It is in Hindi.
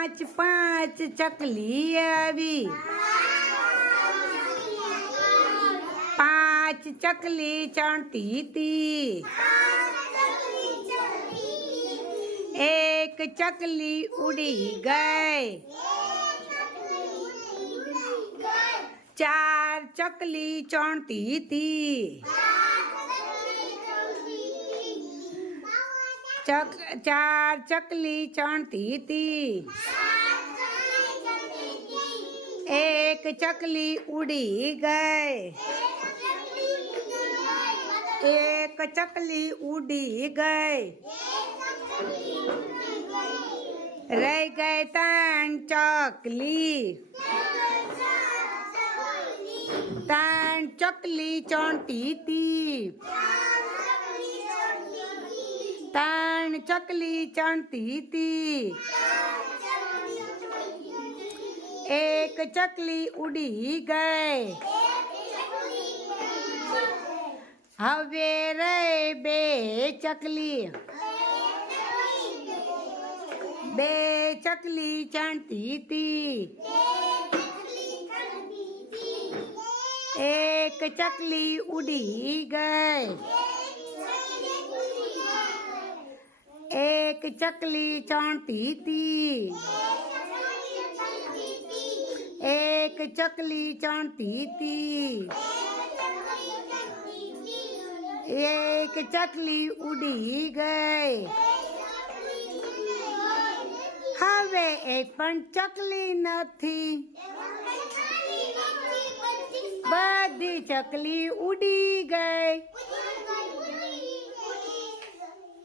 पाँच पाँच चकली अभी। पाँच चकली चढ़ती थी एक चकली उड़ी गए। चार चकली चौंती थी चक, चार चकली चढ़ती थी एक चकली उड़ी गए। एक चकली उड़ी गए। रह गए तन चकली। तन चकली चढ़ती थी चकली चढ़ती थी एक चकली उड़ी गए। हवे रे बे चकली बे चकली चढ़ती थी एक चकली उड़ी गए। एक चकली चाणती थी एक चकली चाणती थी एक चकली उड़ी गई। हवे एक पन चकली न थी बड़ी चकली उड़ी गई।